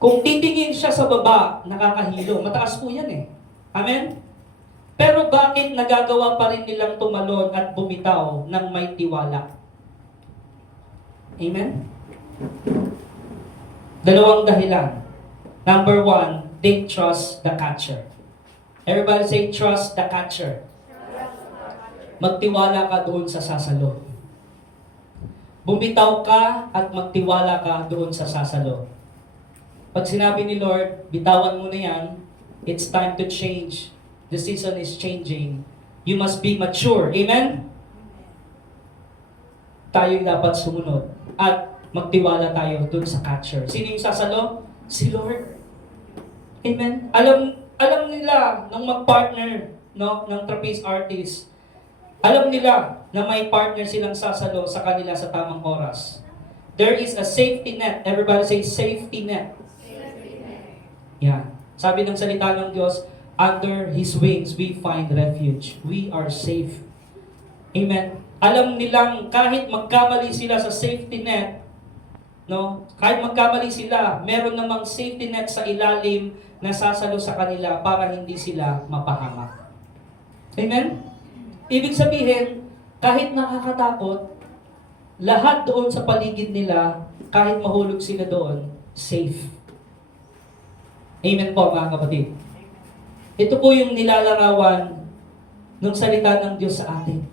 Kung titingin siya sa baba, nakakahilo. Mataas po yan eh. Amen? Pero bakit nagagawa pa rin nilang tumalon at bumitaw ng may tiwala? Amen? Dalawang dahilan. Number 1, they trust the catcher. Everybody say, trust the catcher. Magtiwala ka doon sa sasalo. Bumitaw ka at magtiwala ka doon sa sasalo. Pag sinabi ni Lord, bitawan mo na yan, it's time to change. The season is changing. You must be mature. Amen? Tayo'y dapat sumunod. At magtiwala tayo dun sa catcher. Sino yung sasalo? Si Lord. Amen? Alam nila nung mag-partner, no, ng trapeze artist. Alam nila na may partner silang sasalo sa kanila sa tamang oras. There is a safety net. Everybody say safety net. Yeah. Sabi ng salita ng Diyos, under His wings we find refuge. We are safe. Amen. Alam nilang kahit magkamali sila sa safety net, no? Kahit magkamali sila, meron namang safety net sa ilalim na sasalo sa kanila para hindi sila mapahamak. Amen? Ibig sabihin, kahit nakakatakot, lahat doon sa paligid nila, kahit mahulog sila doon, safe. Amen po mga kapatid. Ito po yung nilalarawan ng salita ng Diyos sa atin.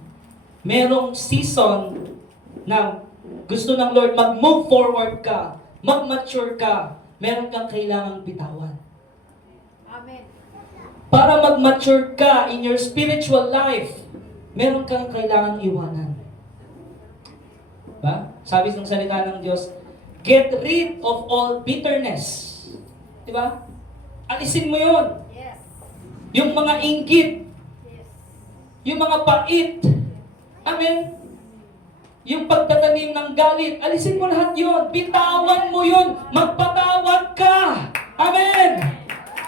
Merong season na gusto ng Lord mag-move forward ka, mag-mature ka, meron kang kailangang bitawan. Amen. Para mag-mature ka in your spiritual life, meron kang kailangang iwanan. Ba? Sabi ng salita ng Diyos, get rid of all bitterness. Diba? Alisin mo yon. Yes. Yung mga inggit, Yes. yung mga pait. Amen? Yung pagtatanim ng galit, alisin mo lahat yon. Bitawan mo yon. Magpatawad ka. Amen?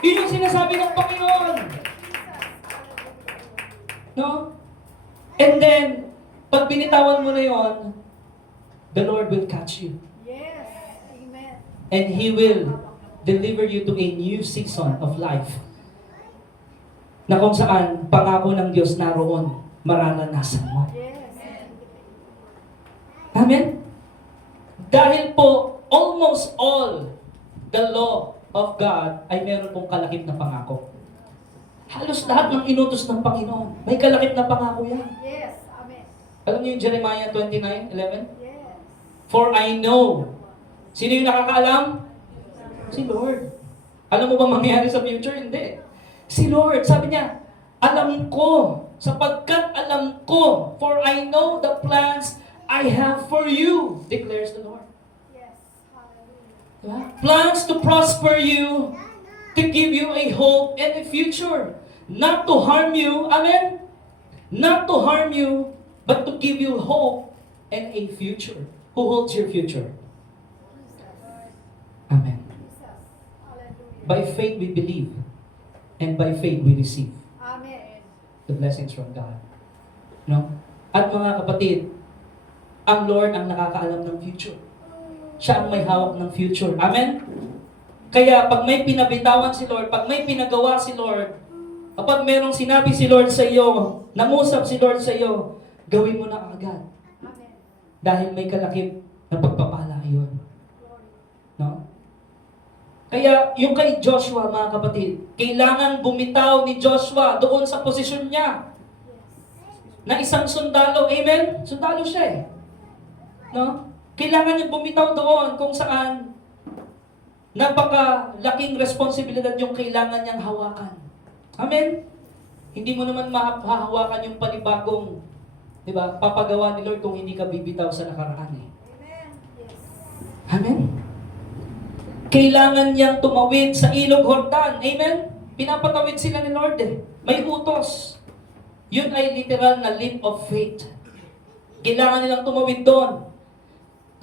Yun yung sinasabi ng Panginoon. No? And then, pag binitawan mo na yon, the Lord will catch you. Yes. Amen. And He will deliver you to a new season of life. Na kung saan, pangako ng Diyos naroon, mararanasan mo. Yes. Amen? Dahil po, almost all the law of God ay meron pong kalakip na pangako. Halos lahat ng inutos ng Panginoon, may kalakip na pangako yan. Yes. Amen. Alam niyo yung Jeremiah 29:11? Yes. For I know. Sino yung nakakaalam? Si Lord. Alam mo ba mangyayari sa future? Hindi. Si Lord, sabi niya, alam ko, sapagkat alam ko, for I know the plans I have for you, declares the Lord. Yes. Hallelujah. Diba? Plans to prosper you, to give you a hope and a future. Not to harm you, amen? Not to harm you, but to give you hope and a future. Who holds your future? Amen. Jesus. Hallelujah. By faith we believe, and by faith we receive Amen. the blessings from God. No? At mga kapatid, ang Lord ang nakakaalam ng future. Siya ang may hawak ng future. Amen? Kaya pag may pinabitawan si Lord, pag may pinagawa si Lord, kapag merong sinabi si Lord sa iyo, nangusap si Lord sa iyo, gawin mo na agad. Amen. Dahil may kalakip na pagpapala iyon. No? Kaya yung kay Joshua, mga kapatid, kailangan bumitaw ni Joshua doon sa posisyon niya. na isang sundalo. Amen? Sundalo siya eh. No? Kailangan niya bumitaw doon kung saan napakalaking responsibilidad yung kailangan niyang hawakan. Amen? Hindi mo naman mahahawakan yung panibagong, di ba, papagawa ni Lord kung hindi ka bibitaw sa nakaraan eh. Amen. Yes. Amen? Kailangan niyang tumawid sa ilog Hordan. Amen? Pinapatawid sila ni Lord eh. May utos. Yun ay literal na leap of faith. Kailangan nilang tumawid doon.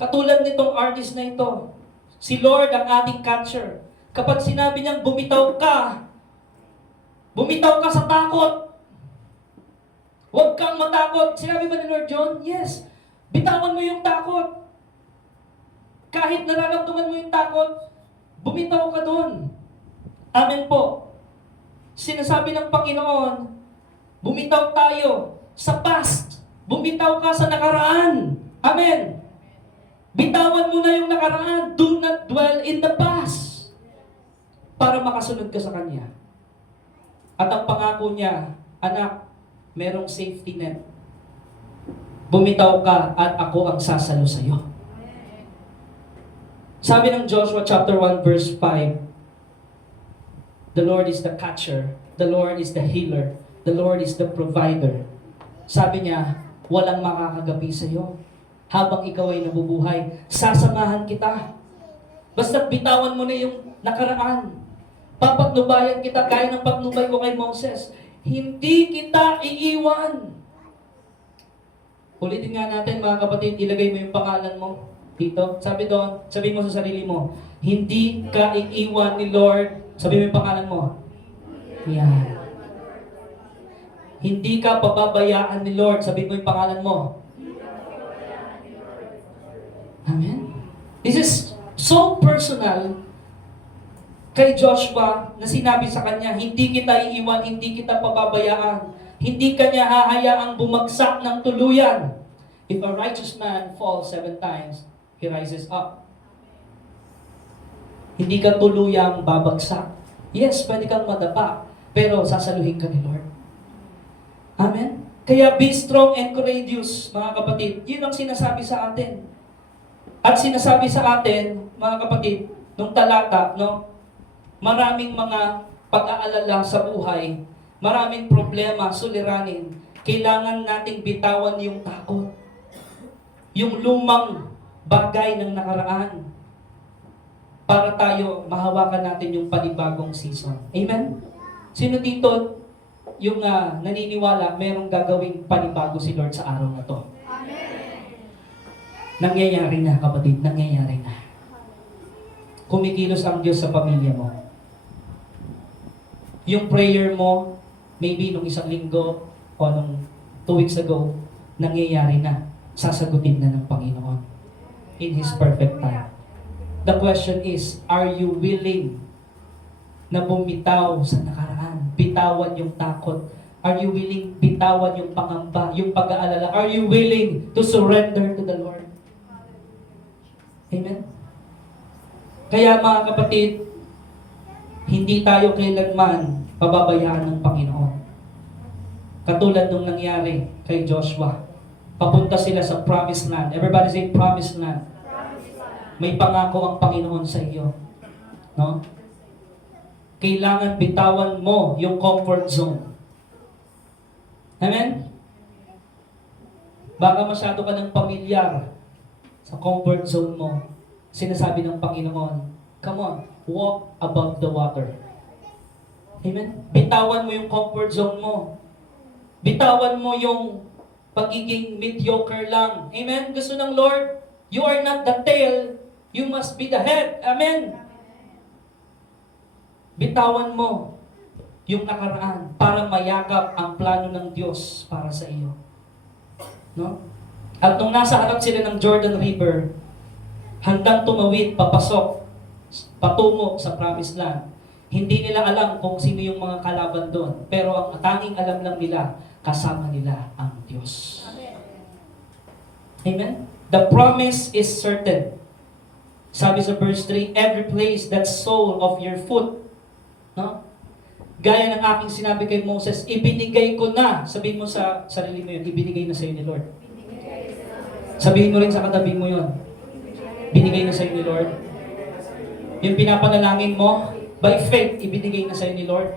Katulad nitong artist na ito. Si Lord ang ating catcher. Kapag sinabi niyang bumitaw ka sa takot. Huwag kang matakot. Sinabi ba ni Lord John? Yes. Bitawan mo yung takot. Kahit nararamdaman mo yung takot, bumitaw ka doon. Amen po. Sinasabi ng Panginoon, bumitaw tayo sa past. Bumitaw ka sa nakaraan. Amen. Bitawan mo na yung nakaraan. Do not dwell in the past. Para makasunod ka sa Kanya. At ang pangako niya, anak, merong safety net. Bumitaw ka at ako ang sasalo sa iyo. Sabi ng Joshua chapter 1 verse 5, the Lord is the catcher, the Lord is the healer, the Lord is the provider. Sabi niya, walang makakagapi sa iyo. Habang ikaw ay nabubuhay, sasamahan kita. Basta bitawan mo na yung nakaraan. Papatnubayan kita gaya ng patnubay ko kay Moses. Hindi kita iiwan. Ulitin nga natin mga kapatid, ilagay mo yung pangalan mo dito. Sabi doon, sabi mo sa sarili mo, hindi ka iiwan ni Lord. Sabi mo yung pangalan mo. Yan. Hindi ka pababayaan ni Lord. Sabi mo yung pangalan mo. Amen? This is so personal kay Joshua na sinabi sa kanya, hindi kita iiwan, hindi kita pababayaan. Hindi kanya hahayaang bumagsak ng tuluyan. If a righteous man falls 7 times, he rises up. Hindi ka tuluyang babagsak. Yes, pwede kang madapa, pero sasaluhin ka ni Lord. Amen? Kaya be strong and courageous, mga kapatid. Yun ang sinasabi sa atin. At sinasabi sa atin, mga kapatid, nung talata, no? Maraming mga pag-aalala sa buhay, maraming problema, suliranin. Kailangan nating bitawan yung takot. Yung lumang bagay ng nakaraan. Para tayo mahawakan natin yung panibagong season. Amen? Sino dito yung naniniwala merong gagawing panibago si Lord sa araw na to? Amen. Nangyayari na, kapatid. Nangyayari na. Kumikilos ang Diyos sa pamilya mo. Yung prayer mo, maybe nung 1 linggo o nung 2 weeks ago, nangyayari na. Sasagutin na ng Panginoon. In His perfect time. The question is, are you willing na bumitaw sa nakaraan? Bitawan yung takot. Are you willing bitawan yung pangamba, yung pag-aalala? Are you willing to surrender to the Lord? Amen? Kaya mga kapatid, hindi tayo kailanman pababayaan ng Panginoon. Katulad nung nangyari kay Joshua. Papunta sila sa promised land. Everybody say promised land. May pangako ang Panginoon sa iyo. No? Kailangan bitawan mo yung comfort zone. Amen? Baka masyado ka ng pamilyar sa comfort zone mo. Sinasabi ng Panginoon, come on, walk above the water. Amen? Bitawan mo yung comfort zone mo. Bitawan mo yung pagiging mediocre lang. Amen? Gusto ng Lord, you are not the tail, you must be the head. Amen? Bitawan mo yung nakaraan para mayakap ang plano ng Diyos para sa iyo. No? At nung nasa harap sila ng Jordan River, handang tumawid, papasok, patungo sa promised land. Hindi nila alam kung sino yung mga kalaban doon. Pero ang tanging alam lang nila, kasama nila ang Diyos. Amen? The promise is certain. Sabi sa verse 3, every place that sole of your foot, no? Gaya ng aking sinabi kay Moses, ibinigay ko na. Sabihin mo sa sarili mo yun, ibinigay na sa'yo ni Lord. Sabihin mo rin sa katabi mo yun, binigay na sa'yo ni Lord. Yung pinapanalangin mo, by faith, ibinigay na sa'yo ni Lord.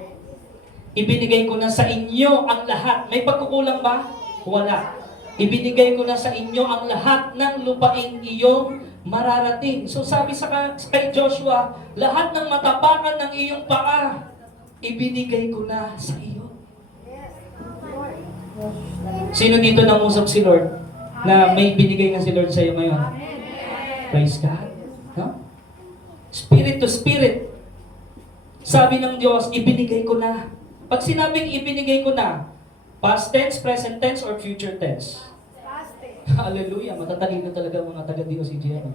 Ibinigay ko na sa inyo ang lahat. May pagkukulang ba? Wala. Ibinigay ko na sa inyo ang lahat ng lupaing iyong mararating. So sabi kay Joshua, lahat ng matapakan ng iyong paa, ibinigay ko na sa iyo. Sino dito nangusap si Lord na may binigay na si Lord sa iyo ngayon? Praise God. No? Spirit to spirit. Sabi ng Diyos, ibinigay ko na. Pag sinabing ibinigay ko na, past tense, present tense, or future tense? Hallelujah. Matatalino talaga mga taga-DOCGM.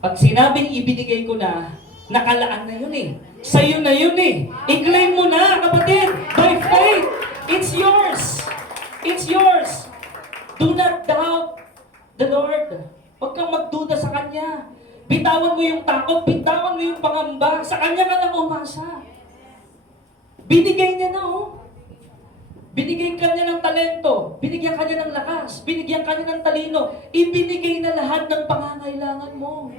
Pag sinabing ibinigay ko na, nakalaan na yun eh. Sa'yo na yun eh. I-claim mo na, kapatid. By faith. It's yours. It's yours. Do not doubt the Lord. Huwag kang magduda sa Kanya. Bitawan mo yung takot, bitawan mo yung pangamba. Sa Kanya ka lang umasa. Binigay niya na oh. Binigyan ka niya ng talento, binigyan ka niya ng lakas, binigyan ka niya ng talino, ibinigay na lahat ng pangangailangan mo.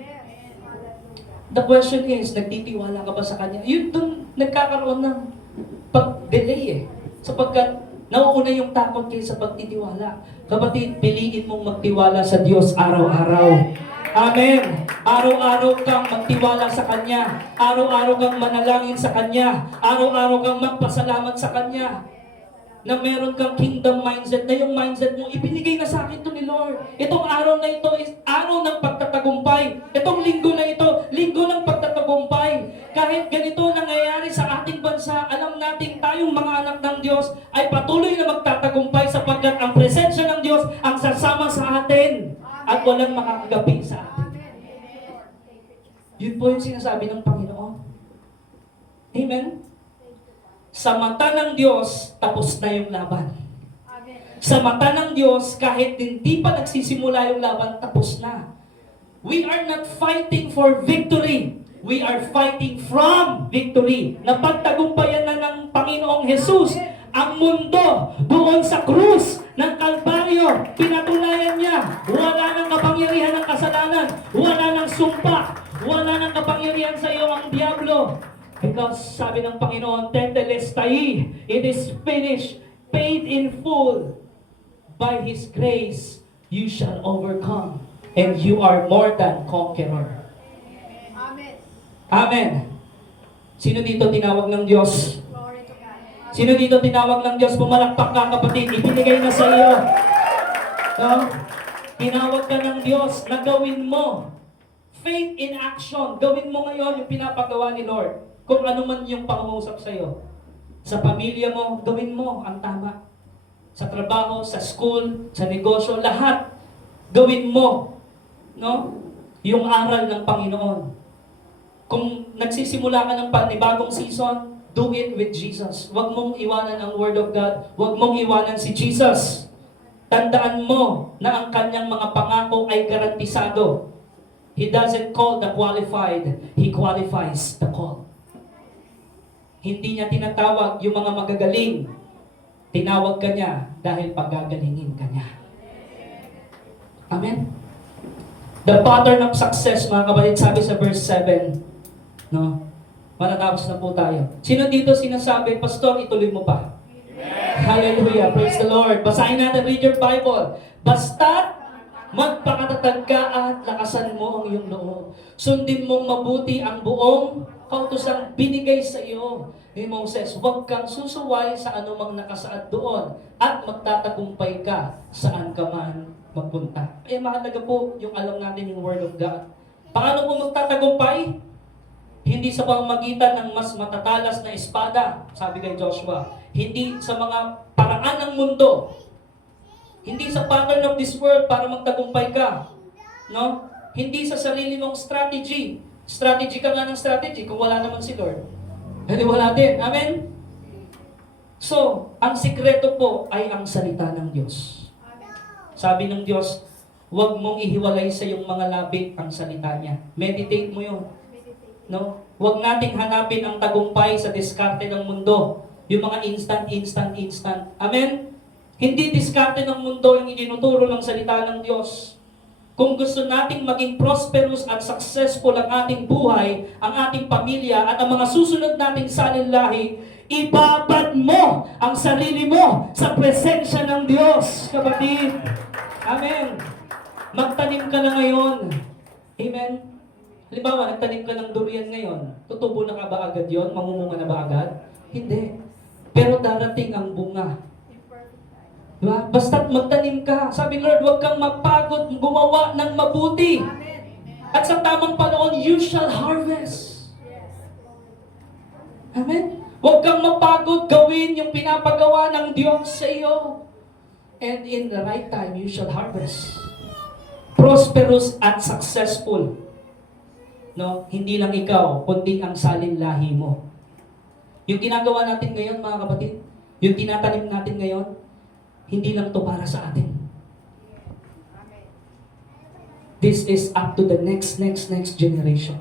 The question is, nagtitiwala ka ba sa Kanya? Yun doon nagkakaroon ng pag-delay eh. Sapagkat nauuna yung takot kaysa pagtitiwala. Kapatid, piliin mong magtiwala sa Diyos araw-araw. Amen. Araw-araw kang magtiwala sa Kanya. Araw-araw kang manalangin sa Kanya. Araw-araw kang magpasalamat sa Kanya. Na meron kang kingdom mindset, na yung mindset mo, ibinigay na sa akin to ni Lord. Itong araw na ito is araw ng pagtatagumpay. Itong linggo na ito, linggo ng pagtatagumpay. Kahit ganito nangyayari sa ating bansa, alam natin tayong mga anak ng Diyos ay patuloy na magtatagumpay sapagkat ang presensya ng Diyos ang sasama sa atin at walang makakagabi sa atin. Yun po yung sinasabi ng Panginoon. Amen? Sa mata ng Diyos, tapos na yung laban. Sa mata ng Diyos, kahit hindi pa nagsisimula yung laban, tapos na. We are not fighting for victory. We are fighting from victory. Napagtagumpayan na ng Panginoong Jesus ang mundo doon sa krus ng Kalbaryo. Pinatunayan niya, wala nang kapangyarihan ng kasalanan, wala nang sumpa, wala nang kapangyarihan sa iyo ang diablo. Because sabi ng Panginoon, Tetelestai, it is finished, paid in full. By His grace, you shall overcome. And you are more than conqueror. Amen. Amen. Sino dito tinawag ng Diyos? Glory to God. Sino dito tinawag ng Diyos? Pumalakpak ka kapatid, ibinigay na sa iyo. No? Tinawag ka ng Diyos na gawin mo. Faith in action. Gawin mo ngayon yung pinapagawa ni Lord. Kung ano man yung pangungusap sa iyo. Sa pamilya mo, gawin mo ang tama. Sa trabaho, sa school, sa negosyo, lahat. Gawin mo. No? Yung aral ng Panginoon. Kung nagsisimula ka ng panibagong season, do it with Jesus. Huwag mong iwanan ang Word of God. Huwag mong iwanan si Jesus. Tandaan mo na ang kanyang mga pangako ay garantisado. He doesn't call the qualified. He qualifies the call. Hindi niya tinatawag yung mga magagaling. Tinawag ka niya dahil pagagalingin ka niya. Amen? The pattern of success, mga kapatid, sabi sa verse 7, no? Matatapos na po tayo. Sino dito sinasabi, Pastor, ituloy mo pa? Amen. Hallelujah. Praise the Lord. Basahin natin, read your Bible. Basta't magpakatatag ka at lakasan mo ang iyong loob. Sundin mong mabuti ang buong kautosang binigay sa iyo ni Moses. Huwag kang susuway sa anumang nakasaad doon at magtatagumpay ka saan ka man magpunta. Kaya mahalaga po yung alam natin yung Word of God. Paano po magtatagumpay? Hindi sa pamamagitan ng mas matatalas na espada, sabi kay Joshua. Hindi sa mga paraan ng mundo. Hindi sa pattern of this world para magtagumpay ka. No? Hindi sa sarili mong strategy. Strategy ka nga ng strategy kung wala naman si Lord. Hindi wala din. Amen? So, ang sikreto po ay ang salita ng Diyos. Sabi ng Diyos, huwag mong ihiwalay sa iyong mga labi ang salita niya. Meditate mo yun. No? Huwag nating hanapin ang tagumpay sa diskarte ng mundo. Yung mga instant. Amen? Hindi diskarte ng mundo yung itinuturo ng salita ng Diyos. Kung gusto nating maging prosperous at successful ang ating buhay, ang ating pamilya, at ang mga susunod nating salinlahi, ibabad mo ang sarili mo sa presensya ng Diyos, kapatid. Amen. Magtanim ka na ngayon. Amen. Halimbawa, nagtanim ka ng durian ngayon. Tutubo na ka ba agad yon? Mamumunga na ba agad? Hindi. Pero darating ang bunga. Diba? Basta't magtanim ka. Sabi Lord, huwag kang mapagod gumawa ng mabuti. Amen. At sa tamang panahon, you shall harvest. Amen? Huwag kang mapagod gawin yung pinapagawa ng Diyos sa iyo. And in the right time, you shall harvest. Prosperous at successful. No? Hindi lang ikaw, kundi ang salinlahi mo. Yung ginagawa natin ngayon, mga kapatid, yung tinatanim natin ngayon, hindi lang to para sa atin. Amen. This is up to the next generation.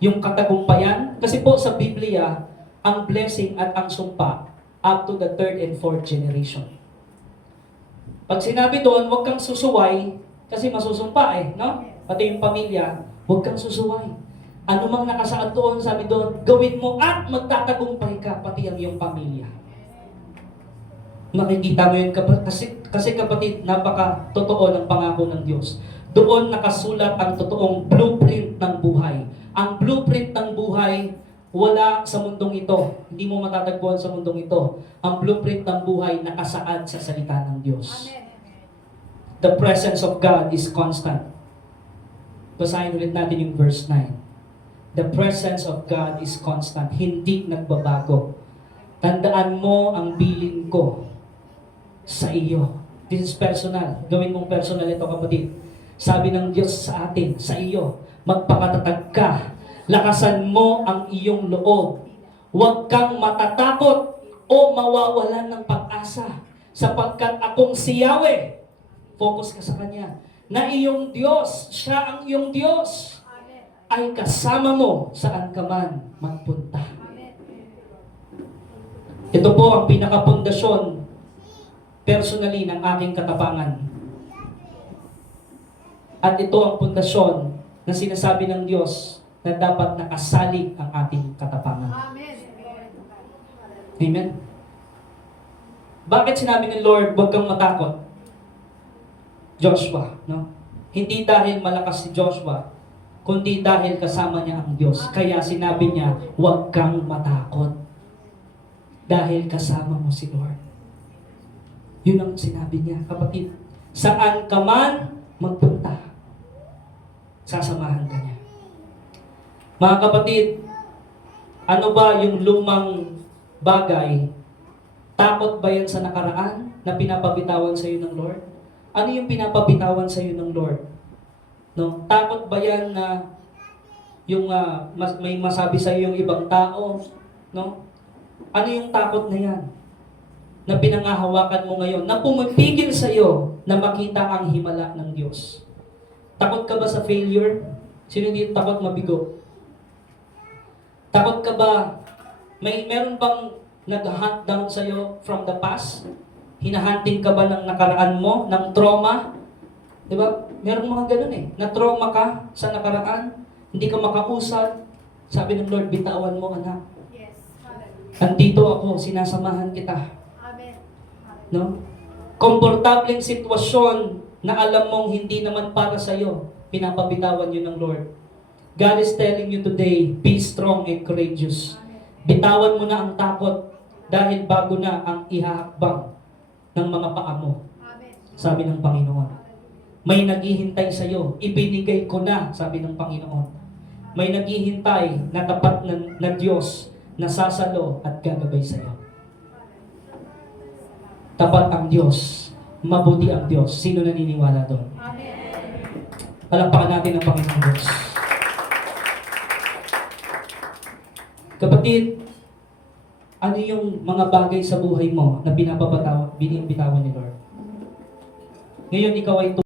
Yung katagumpayan, kasi po sa Biblia, ang blessing at ang sumpa, up to the third and fourth generation. Pag sinabi doon, huwag kang susuway, kasi masusumpa no? Pati yung pamilya, huwag kang susuway. Ano mang nakasaad doon, sabi doon, gawin mo at magtatagumpay ka, pati ang iyong pamilya. Makikita mo yun, kasi kapatid, napaka-totoo ng pangako ng Diyos. Doon nakasulat ang totoong blueprint ng buhay. Ang blueprint ng buhay, wala sa mundong ito. Hindi mo matatagpuan sa mundong ito. Ang blueprint ng buhay nakasaad sa salita ng Diyos. Amen. The presence of God is constant. Basahin ulit natin yung verse 9. The presence of God is constant. Hindi nagbabago. Tandaan mo ang bilin ko sa iyo. This is personal. Gawin mong personal ito, kapatid. Sabi ng Diyos sa atin, sa iyo, magpakatatag ka. Lakasan mo ang iyong loob. Huwag kang matatakot o mawawalan ng pag-asa. Sapagkat akong si Yahweh, focus ka sa Kanya, na iyong Diyos, siya ang iyong Diyos, Amen. ay kasama mo saan ka man magpunta. Amen. Ito po ang pinakapundasyon personally ng aking katapangan. At ito ang pundasyon na sinasabi ng Diyos na dapat nakasalig ang ating katapangan. Amen. Amen? Bakit sinabi ng Lord, huwag kang matakot? Joshua, no? Hindi dahil malakas si Joshua, kundi dahil kasama niya ang Diyos. Kaya sinabi niya, huwag kang matakot. Dahil kasama mo si Lord. Yun ang sinabi niya, kapatid. Saan ka man magpunta, sasamahan ka niya. Mga kapatid, ano ba yung lumang bagay? Takot ba yan sa nakaraan na pinapabitawan sa iyo ng Lord? Ano yung pinapabitawan sa iyo ng Lord? No? Takot ba yan na yung may masabi sa iyo yung ibang tao? No? Ano yung takot na yan? Na pinangahawakan mo ngayon, na pumipigil sa iyo na makita ang himala ng Diyos. Takot ka ba sa failure? Sino hindi takot mabigo? Takot ka ba? Meron bang nag-hunt down sa iyo from the past? Hinahunting ka ba ng nakaraan mo, ng trauma? Diba? Meron mga ganun na-trauma ka sa nakaraan, hindi ka makausad. Sabi ng Lord, bitawan mo anak. Yes. Hallelujah. Andito ako, sinasamahan kita. Amen. No? Komportableng sitwasyon na alam mong hindi naman para sa iyo, pinapabitawan yun ng Lord. God is telling you today, be strong and courageous. Bitawan mo na ang takot dahil bago na ang ihahakbang ng mga paa mo. Amen. Sabi ng Panginoon. May naghihintay sa iyo, ibinigay ko na, sabi ng Panginoon. May naghihintay na tapat na Diyos na sasalo at gagabay sa iyo. Tapat ang Diyos, mabuti ang Diyos. Sino naniniwala doon? Amen. Palakpakan natin ang Panginoon Diyos. Kapatid, ano yung mga bagay sa buhay mo na binibitawan ni Lord? Ngayon ikaw ay